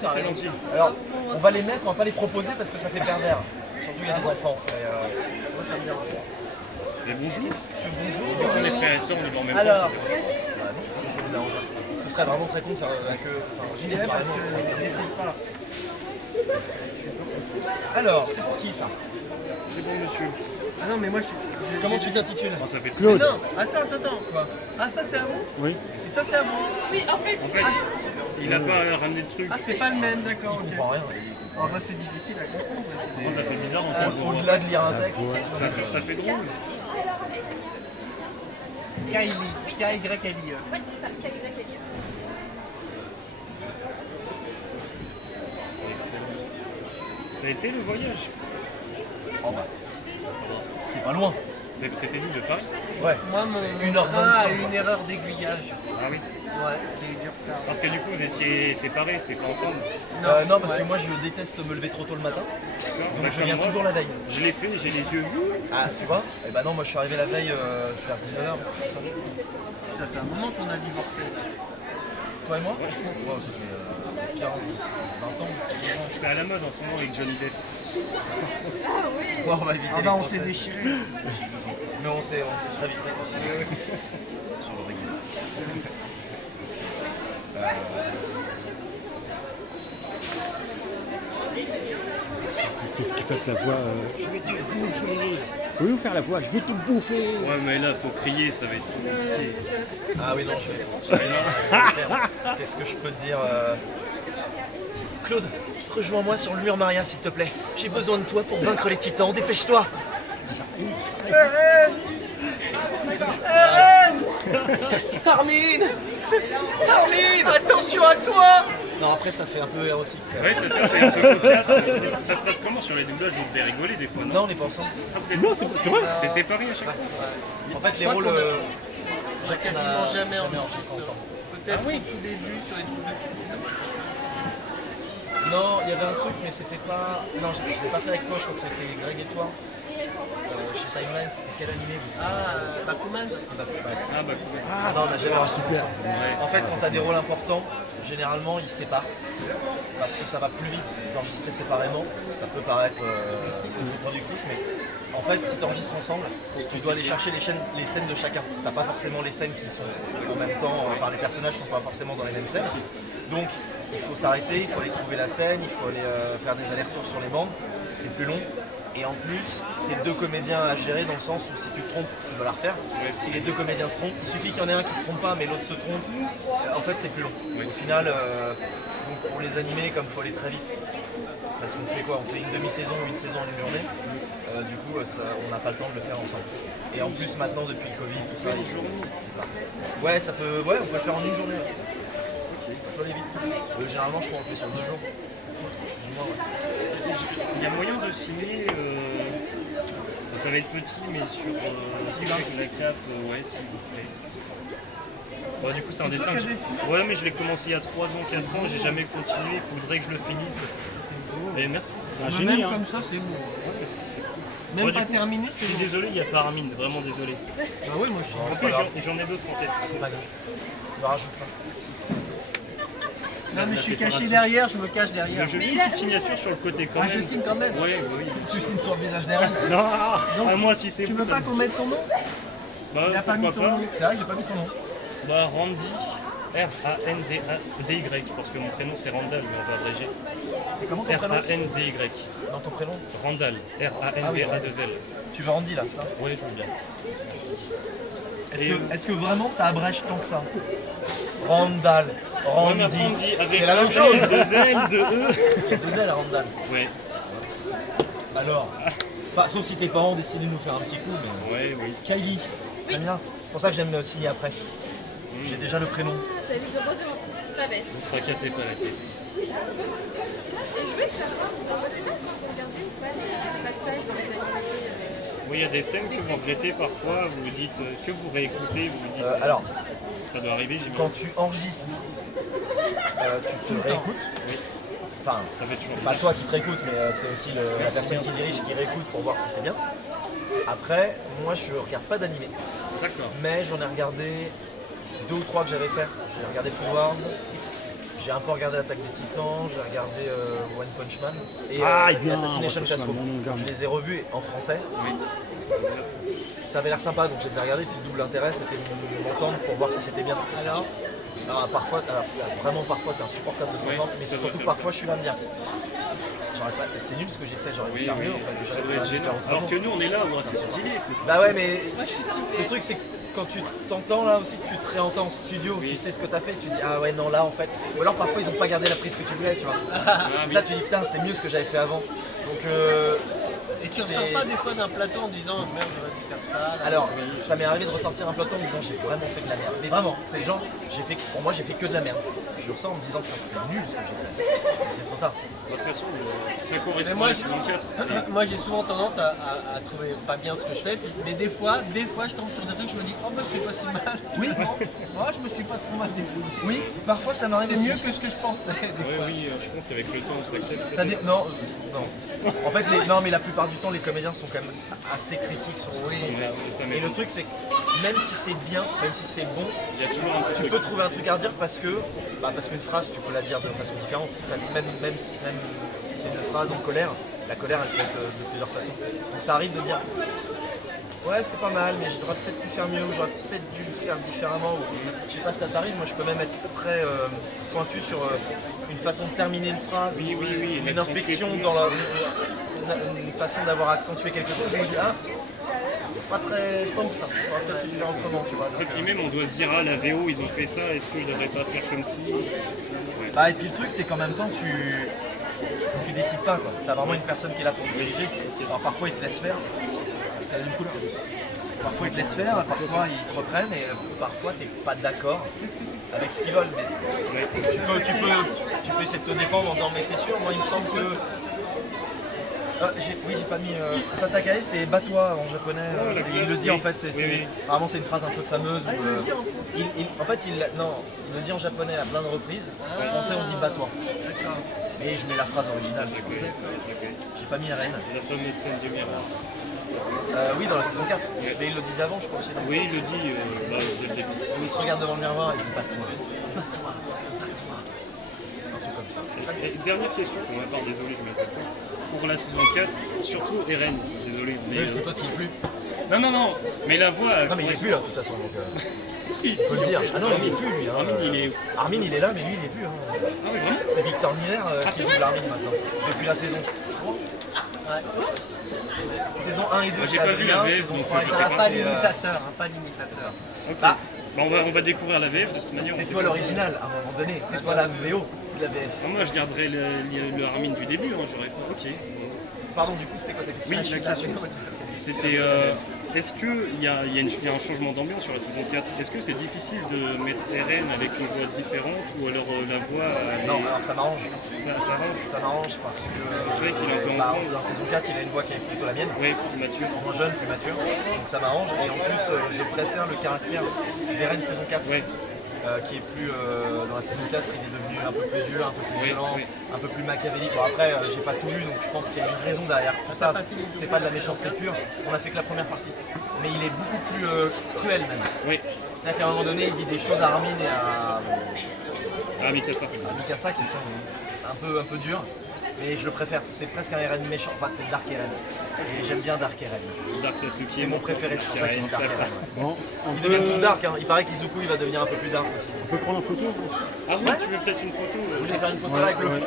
t'as c'est raison. gentil. Alors, on va les mettre, on va pas les proposer parce que ça fait pervers. Surtout il y a des enfants. Moi ça me dérange. Mais bonjour. Bonjour. Quand on est frères et sœurs, on est en même temps. Alors. ça dérange pas. Bah non, ça me dérange pas. Ce serait vraiment très con de faire la queue. Enfin, j'y vais parce que je décide pas. Alors, c'est pour qui ça? C'est bon, monsieur. Ah non, mais moi je suis. Comment tu t'intitules? Oh, ça fait trop. Mais non, attends, quoi. Ah, ça c'est à vous? Oui. Et ça c'est à vous? Oui, en fait, En fait, il a pas ramené le truc. Ah, c'est pas le même, d'accord, Je ok. comprends rien. Oh, bah, c'est difficile à comprendre. Oh, ça fait bizarre d'entendre vos voix. Au-delà de lire un texte, Ça fait drôle. Kylie, K-Y-L-I-E. ouais, c'est ça, KYL. Excellent. Ça a été le voyage. oh bah, c'est pas loin. C'était nous de Paris. Ouais. Moi, mon C'est 1h23. train a eu une erreur d'aiguillage. Ah oui. Ouais, j'ai eu du retard. Parce que du coup, vous étiez séparés, c'est pas ensemble. Non, parce ouais. que moi je déteste me lever trop tôt le matin. D'accord. Donc je Comme viens moi, toujours la veille. Je l'ai fait, j'ai les yeux. Ah, tu vois? Eh ben non, moi je suis arrivé la veille, je suis vers 19h. Ça fait un moment qu'on a divorcé. Toi et moi? Ouais, ça fait 40, 20 ans. C'est à la mode en ce moment avec Johnny Depp. Ouais, on va éviter Ah les bah on procès. s'est déchiré. Mais on s'est très vite réconcilié. Sur le régulier. Qu'il fasse la voix. Je vais te bouffer. Oui, vous faire la voix. Je vais te bouffer. Ouais, mais là, faut crier, ça va être trop compliqué. Ah oui, non, Qu'est-ce que je peux te dire Claude, rejoins-moi sur le mur Maria, s'il te plaît. J'ai besoin de toi pour vaincre les titans. Dépêche-toi. Armin Armin, attention à toi. Non, après ça fait un peu érotique. Ouais, c'est ça, c'est un peu cocasse. Ça se passe comment sur les doublages? Vous devez rigoler des fois, non? Non, on n'est pas ensemble. Ah, vous êtes Non, pas c'est ensemble? vrai. C'est séparé à chaque fois. En fait, les crois rôles. qu'on a- on J'ai a quasiment jamais enregistré enregistré ensemble. Peut-être au tout début sur les trucs de film. Non, il y avait un truc, mais c'était pas. Non, je l'ai pas fait avec toi, je crois que c'était Greg et toi. Chez Timeline, c'était quel animé vous étiez Bakuman. Ah, bah, cool. Ah non, on a jamais enregistré super. ensemble. Ouais. En fait, quand tu as des rôles importants, généralement ils se séparent. Parce que ça va plus vite d'enregistrer séparément. Ça peut paraître aussi productif, mais en fait, si tu enregistres ensemble, tu dois aller chercher les scènes de chacun. Tu n'as pas forcément les scènes qui sont en même temps, enfin les personnages ne sont pas forcément dans les mêmes scènes. Donc il faut s'arrêter, il faut aller trouver la scène, il faut aller faire des allers-retours sur les bandes. C'est plus long. Et en plus, c'est deux comédiens à gérer dans le sens où si tu te trompes, tu dois la refaire. Si les deux comédiens se trompent, il suffit qu'il y en ait un qui se trompe pas mais l'autre se trompe. En fait, c'est plus long. Au final, donc pour les animés, comme il faut aller très vite, parce qu'on fait quoi? On fait une demi-saison ou une saison en une journée. Du coup, on n'a pas le temps de le faire ensemble. Et en plus, maintenant, depuis le Covid, tout ça, c'est pas. Ouais, ça peut. Ouais, on peut le faire en une journée. Ouais. Ça peut aller vite. Généralement, je crois qu'on le fait sur 2 jours. Plus ou moins, ouais. Il y a moyen de signer, ça va être petit, mais sur avec la cape, ouais, s'il vous plaît. Bon, du coup, c'est un C'est toi dessin. qui as dessiné Ouais, mais je l'ai commencé il y a 3 ans, 4 ans, j'ai jamais continué, il faudrait que je le finisse. C'est beau. Et merci, c'était un génie, génie. hein. Même comme ça, c'est beau. Ouais, merci, c'est cool. Même Bon, pas du coup, terminé, Je c'est suis beau. désolé, il n'y a pas Armin, vraiment désolé. Bah oui, moi je suis. En plus, j'en ai d'autres en tête. C'est pas grave. Je le rajoute pas. Non, mais La je suis séparation. caché derrière, je me cache derrière. Je mets une petite signature sur le côté quand Ah, même. je signe quand même. Ouais, oui. Tu signes sur le visage derrière. Non, Donc, à moi si c'est Tu vous, veux ça pas me- qu'on mette ton nom? Bah, Il a pas mis pourquoi ton nom. C'est vrai, j'ai pas mis ton nom. Bah, Randy, R-A-N-D-Y, parce que mon prénom c'est Randall, mais on va abréger. C'est comment ton prénom? R-A-N-D-Y. Dans ton prénom? Randall, R-A-N-D-A-2-L. Tu veux Randy là, ça? Ouais, je veux bien. Est-ce que vraiment ça abrège tant que ça? Randall, Ouais, mais Randy, Randy, avec c'est la même un chose. L, 2 L, 2 E. Il y a 2 L à Randall. Ouais, Alors, bah, sauf si tes parents décident de nous faire un petit coup, mais... ouais, oui. Kylie, très bien. C'est pour ça que j'aime le signer après. J'ai déjà le prénom. Ça lui demande pas bête. Ne tracassez pas la tête. Et je voulais savoir, quand vous regardez ou pas les passages dans les animés. Oui, il y a des scènes que vous regrettez parfois, vous vous dites, est-ce que vous réécoutez, vous vous dites, Alors, ça doit arriver, j'imagine. quand tu enregistres, tu te réécoutes. Oui. Enfin, Ça fait toujours c'est pas bizarre. toi qui te réécoute, mais c'est aussi la personne qui dirige qui réécoute pour voir si c'est bien. Après, moi je regarde pas d'animé, D'accord. mais j'en ai regardé 2 ou 3 que j'avais fait. J'ai regardé Food Wars, J'ai un peu regardé Attaque des Titans, j'ai regardé One Punch Man et, Ah, et bien, Assassination One Punch Man, Classroom. non, non, Donc, regarde. je les ai revus en français. Oui. Ça avait l'air sympa, donc je les ai regardés. Puis le double intérêt, c'était de m'entendre pour voir si c'était bien. Alors, parfois, vraiment parfois, c'est insupportable de s'entendre, mais ça c'est doit surtout faire parfois, je suis là à me dire. C'est nul ce que j'ai fait, j'aurais pu Oui, faire mieux. oui, En fait. ça doit être gênant. Alors que nous, on est là, moi, c'est stylé. Bah ouais, mais Moi, je suis typée. le truc, c'est que quand tu t'entends là aussi, que tu te réentends en studio, Oui. tu sais ce que t'as fait, tu dis ah ouais, non, là en fait. Ou alors parfois, ils ont pas gardé la prise que tu voulais, tu vois. C'est oui. ça, tu dis putain, c'était mieux ce que j'avais fait avant. Donc, Et tu ressors pas des fois d'un plateau en disant merde, j'aurais dû faire ça. Là. alors, ça m'est arrivé de ressortir un plateau en me disant j'ai vraiment fait de la merde. Mais vraiment, c'est genre, pour moi, j'ai fait que de la merde. Je le ressens en me disant que c'était nul ce que j'ai fait. Mais c'est trop tard. De toute façon, ça correspond Mais moi, à la saison 4. Moi j'ai souvent tendance à trouver pas bien ce que je fais, mais des fois je tombe sur des trucs, je me dis oh bah c'est pas si mal. Oui. Moi je me suis pas trop mal débrouillé. Oui, parfois ça m'arrive C'est aussi. mieux que ce que je pensais. des Ouais, fois. oui, je pense qu'avec le temps, on s'accepte. Non, non. En fait, non, mais la plupart du temps, les comédiens sont quand même assez critiques sur ce qu'ils font. Ouais, ça Et m'étonne. le truc, c'est que même si c'est bien, même si c'est bon, Il y a toujours un petit tu truc. peux trouver un truc à redire parce qu'une phrase, tu peux la dire de façon différente. Enfin, même si c'est une phrase en colère, la colère, elle peut être de plusieurs façons. Donc ça arrive de dire ouais, c'est pas mal, mais j'aurais peut-être pu faire mieux, ou j'aurais peut-être dû le faire différemment. Ou, je sais pas si ça t'arrive, moi je peux même être très pointu sur une façon de terminer une phrase, Oui, oui, oui, une l'accentuer inflexion plus. dans une façon d'avoir accentué quelque chose. Je me dis, ah, c'est pas ouf, ça. J'aurais peut-être dû faire autrement, tu vois. Et puis même, on doit se dire, ah, la VO, ils ont fait ça, est-ce que je devrais pas faire comme si Bah, et puis le truc, c'est qu'en même temps, tu décides pas, quoi. T'as vraiment une personne qui est là pour te diriger. Alors parfois, ils te laissent faire. Ça a une couleur. Parfois, ils te laissent faire, parfois, ils te reprennent, et parfois, t'es pas d'accord avec ce qu'ils veulent. Mais tu peux essayer de te défendre en disant, mais t'es sûr, moi, il me semble que. Oui, j'ai pas mis. Tatakae, c'est bats-toi en japonais. Oh, la Il le classe, dit oui. en fait. Oui. Apparemment, c'est une phrase un peu fameuse. Ah, où, il le dit en français. en fait, il le dit en japonais à plein de reprises. En français, on dit bats-toi. D'accord. Et je mets la phrase originale. D'accord. J'ai pas mis RN. La fameuse scène du miroir. Oui, dans la saison 4. Mais ils le disent avant, je crois aussi. non Oui, il le dit dès le début. Il se regarde devant le miroir et il dit bats-toi. Bats-toi. Bats-toi. Un truc comme ça. Et dernière question, pour ma part, désolé, je mets pas de temps. Pour la saison 4, surtout Eren, désolé. Mais, Oui, parce que toi, tu y es plus. non, mais la voix. Non, mais il est plus là, de toute façon. Donc, Si, faut le dire. Ah non, il est est plus lui. Hein. Armin, il est. Armin, il est là, mais lui, il est plus. Hein. Ah oui, vraiment C'est Victor Miller qui c'est double vrai Armin maintenant. Depuis la saison 3. Saison 1 et 2, Moi, j'ai c'est pas vu la Adrien, VF, saison donc 3 et je 4, sais Ah, pas. pas c'est, l'imitateur, pas l'imitateur. Ok. Ah. Bon, on va découvrir la VF de toute manière. on c'est sait toi pas. l'original, à un moment donné. C'est toi la VO, la VF. Ah, moi, je garderai le Armin du début. Hein, j'aurais. Ok. Pardon, du coup, c'était quoi ta question? Oui, Ah, je suis la question. là. C'était. Est-ce qu'il y a un changement d'ambiance sur la saison 4? Est-ce que c'est difficile de mettre Eren avec une voix différente ou alors la voix. Non, alors ça m'arrange. Ça range? Ça m'arrange parce que. C'est vrai qu'il est un peu bah, enfant. dans saison 4, il a une voix qui est plutôt la mienne. Oui, Mathieu. Moins jeune, plus mature. Donc ça m'arrange. Et en plus, je préfère le caractère d'Eren saison 4. Ouais. Qui est plus dans la saison 4, il est devenu un peu plus dur, un peu plus Oui, violent, oui. un peu plus machiavélique. Bon après j'ai pas tout lu donc je pense qu'il y a une raison derrière tout ça. C'est pas de la méchanceté pure, on a fait que la première partie. Mais il est beaucoup plus cruel même. Oui. C'est-à-dire qu'à un moment donné il dit des choses à Armin et Ah, Mikasa. à Mikasa qui sont un peu dures. Mais je le préfère, c'est presque un Eren méchant, enfin c'est Dark Eren. Et j'aime bien Dark Eren. Dark Sasuke. C'est mon préféré, c'est pour ça qu'il est Dark Eren. Bon, Ils deviennent tous dark, hein. Il paraît qu'Izuku il va devenir un peu plus dark aussi. on peut prendre en photo. Ah oui, Ouais. tu veux peut-être une photo Vous voulez faire une photo là avec le fond?